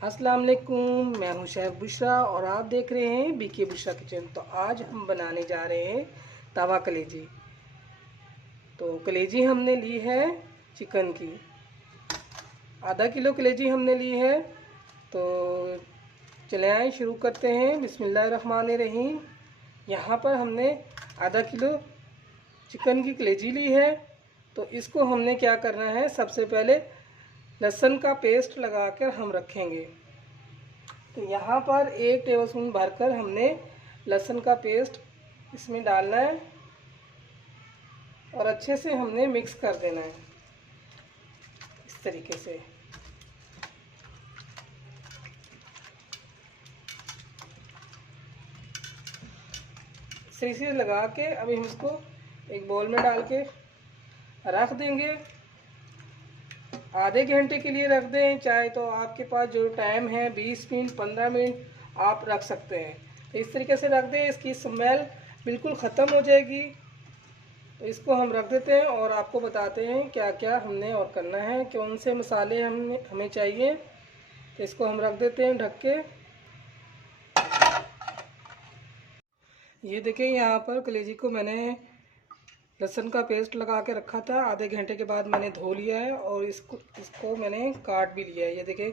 अस्सलाम वालेकुम, मैं हूं शेफ़ बुशरा और आप देख रहे हैं बीके बुशरा किचन। तो आज हम बनाने जा रहे हैं तवा कलेजी। तो कलेजी हमने ली है चिकन की, आधा किलो कलेजी हमने ली है। तो चले आए शुरू करते हैं। बिस्मिल्लाहिर्रहमानिर्रहीम। यहाँ पर हमने आधा किलो चिकन की कलेजी ली है। तो इसको हमने क्या करना है, सबसे पहले लहसुन का पेस्ट लगाकर हम रखेंगे। तो यहाँ पर 1 टेबलस्पून भरकर हमने लहसुन का पेस्ट इसमें डालना है और अच्छे से हमने मिक्स कर देना है इस तरीके से। से लगा के अभी हम इसको एक बाउल में डाल के रख देंगे। आधे घंटे के लिए रख दें, चाहे तो आपके पास जो टाइम है 20 मिनट 15 मिनट आप रख सकते हैं। तो इस तरीके से रख दें, इसकी स्मेल बिल्कुल ख़त्म हो जाएगी। तो इसको हम रख देते हैं और आपको बताते हैं क्या क्या हमने और करना है, कौन से मसाले हमें चाहिए। तो इसको हम रख देते हैं ढक के। ये देखिए, यहाँ पर कलेजी को मैंने लहसुन का पेस्ट लगा के रखा था। आधे घंटे के बाद मैंने धो लिया है और इसको मैंने काट भी लिया है। ये देखिए,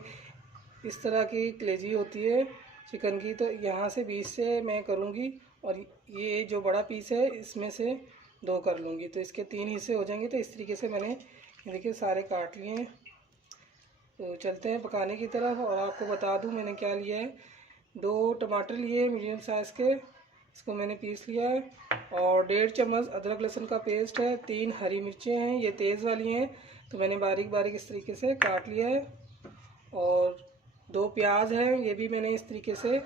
इस तरह की कलेजी होती है चिकन की। तो यहाँ से 20 से मैं करूँगी और ये जो बड़ा पीस है इसमें से 2 कर लूँगी, तो इसके 3 हिस्से हो जाएंगे। तो इस तरीके से मैंने ये देखिए सारे काट लिए हैं। तो चलते हैं पकाने की तरफ और आपको बता दूँ मैंने क्या लिया है। 2 टमाटर लिए मीडियम साइज़ के, इसको मैंने पीस लिया है। और 1.5 चम्मच अदरक लहसुन का पेस्ट है। 3 हरी मिर्चें हैं, ये तेज़ वाली हैं, तो मैंने बारीक बारीक इस तरीके से काट लिया है। और 2 प्याज हैं, ये भी मैंने इस तरीके से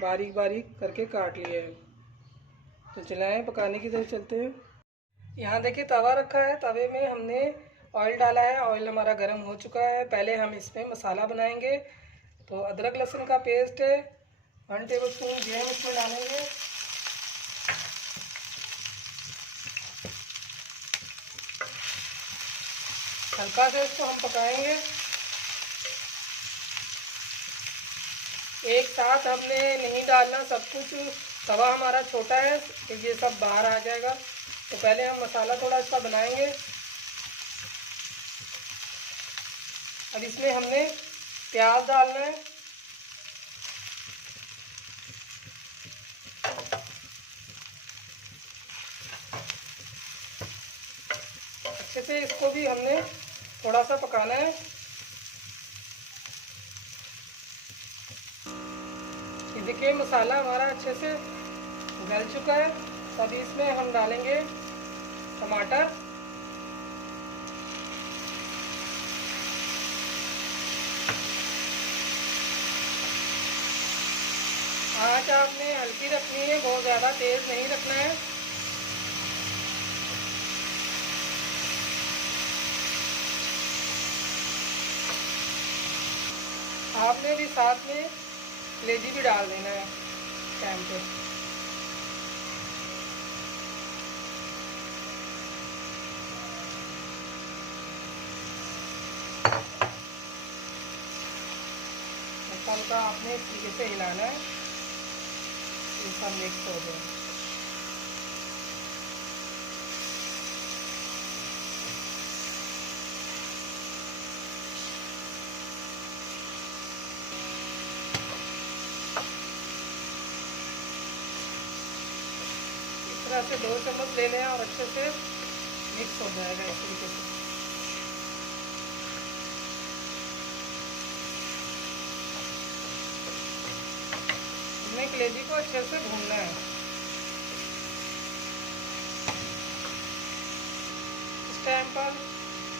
बारीक बारीक करके काट लिया है। तो चलाएं पकाने की तरफ चलते हैं। यहाँ देखिए तवा रखा है, तवे में हमने ऑयल डाला है। ऑयल हमारा गर्म हो चुका है। पहले हम इसमें मसाला बनाएंगे। तो अदरक लहसुन का पेस्ट है 1 टेबलस्पून ये हम इसमें डालेंगे। हल्का से इसको हम पकाएंगे। एक साथ हमने नहीं डालना सब कुछ, तवा हमारा छोटा है तो ये सब बाहर आ जाएगा। तो पहले हम मसाला थोड़ा इसका बनाएंगे। अब इसमें हमने प्याज डालना है। अच्छे से इसको भी हमने थोड़ा सा पकाना है। ये देखिए मसाला हमारा अच्छे से गल चुका है। तो अभी इसमें हम डालेंगे टमाटर। आँच आपने हल्की रखनी है, बहुत ज़्यादा तेज़ नहीं रखना है। आपने भी साथ में कलेजी भी डाल देना है टाइम पे। हल्का आपने इस तरीके से हिलाना है, ये सब मिक्स हो जाए। इस तरह से 2 चम्मच ले लें और अच्छे से मिक्स हो जाएगा इस तरीके से। हमने कलेजी को अच्छे से भूनना है। इस टाइम पर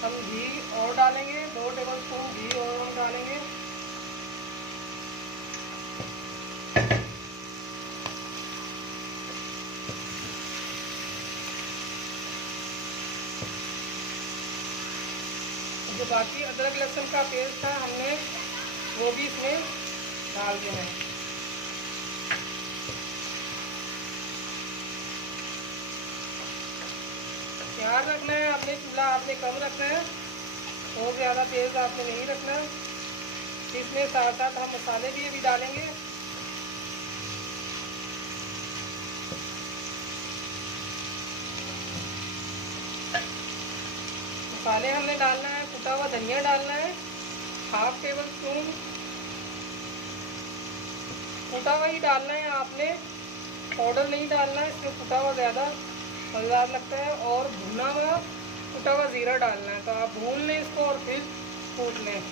हम घी और डालेंगे, 2 टेबलस्पून घी और हम डालेंगे। जो बाकी अदरक लहसुन का पेस्ट था हमने वो भी इसमें डाल देना है। ध्यान रखना है, चूल्हा आपने कम रखना है, बहुत ज़्यादा तेज़ आपने नहीं रखना। इस इसमें साथ साथ हम मसाले भी अभी डालेंगे। मसाले हमने डालना है, कुटा हुआ धनिया डालना है 1/2 टेबल स्पून, कुटा हुआ ही डालना है आपने, पाउडर नहीं डालना है, इसमें कुटा हुआ ज़्यादा मज़ेदार लगता है। और भुना हुआ कुटा हुआ ज़ीरा डालना है, तो आप भून लें इसको और फिर कूट लें,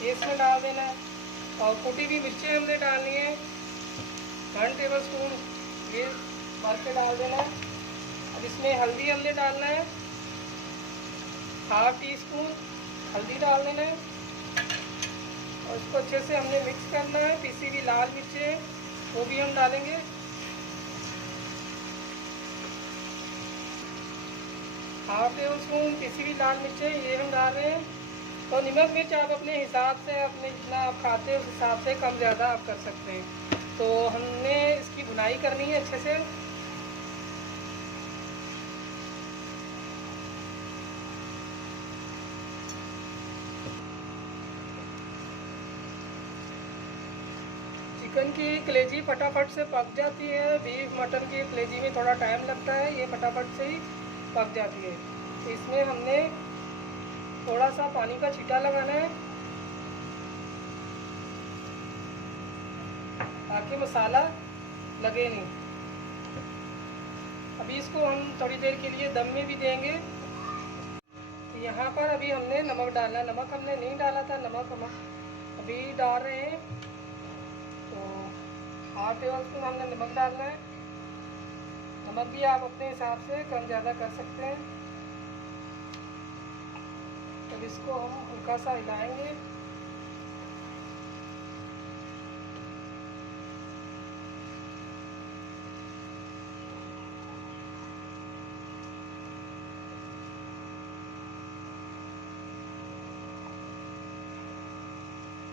ये इसमें डाल देना है। और कुटी हुई मिर्चें हमने डालनी है 1 टेबल स्पून, ये भर के डाल देना है। अब इसमें हल्दी हमने डालना है 1/2 टीस्पून हल्दी डाल देना है, और इसको अच्छे से हमने मिक्स करना है। पिसी हुई लाल मिर्चें वो भी हम डालेंगे, हाफ टेबल स्पून पिसी हुई लाल मिर्चें ये हम डाल रहे हैं। तो नमक मिर्च आप अपने हिसाब से, अपने जितना आप खाते हैं उस हिसाब से कम ज़्यादा आप कर सकते हैं। तो हमने इसकी भुनाई करनी है अच्छे से। चिकन की कलेजी फटाफट से पक जाती है, बीफ मटन की कलेजी में थोड़ा टाइम लगता है, ये फटाफट से ही पक जाती है। तो इसमें हमने थोड़ा सा पानी का छींटा लगाना है ताकि मसाला लगे नहीं। अभी इसको हम थोड़ी देर के लिए दम में भी देंगे। तो यहाँ पर अभी हमने नमक डालना है, नमक हमने नहीं डाला था, नमक हम अभी डाल रहे हैं। तो 1/2 टेबल स्पून हमने नमक डालना है, नमक भी आप अपने हिसाब से कम ज़्यादा कर सकते हैं। अब इसको हम हल्का सा हिलाएंगे।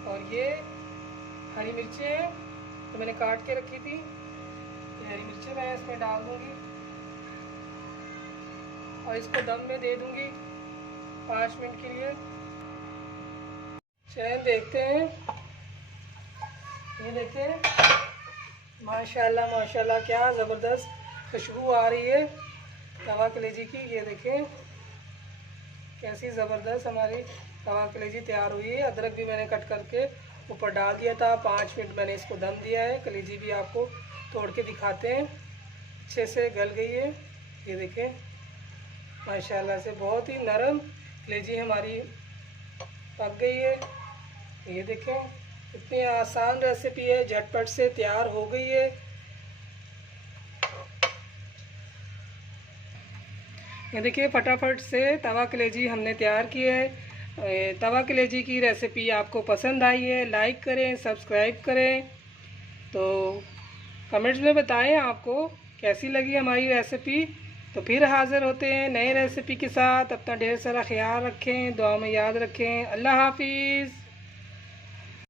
और ये हरी मिर्चें हैं तो मैंने काट के रखी थी, ये हरी मिर्चें मैं इसमें डाल दूंगी और इसको दम में दे दूंगी 5 मिनट के लिए। चलिए देखते हैं, ये देखें माशाल्लाह माशाल्लाह क्या ज़बरदस्त खुशबू आ रही है तवा कलेजी की। ये देखें कैसी ज़बरदस्त हमारी तवा कलेजी तैयार हुई है। अदरक भी मैंने कट करके ऊपर डाल दिया था, 5 मिनट मैंने इसको दम दिया है। कलेजी भी आपको तोड़ के दिखाते हैं, अच्छे से गल गई है। ये देखें माशाल्लाह से बहुत ही नरम कलेजी हमारी पक गई है। ये देखें इतनी आसान रेसिपी है, झटपट से तैयार हो गई है। ये देखिए फटाफट से तवा कलेजी हमने तैयार की है। तवा कलेजी की रेसिपी आपको पसंद आई है, लाइक करें, सब्सक्राइब करें, तो कमेंट्स में बताएं आपको कैसी लगी हमारी रेसिपी। तो फिर हाज़िर होते हैं नई रेसिपी के साथ। अपना ढेर सारा ख्याल रखें, दुआ में याद रखें। अल्लाह हाफिज़।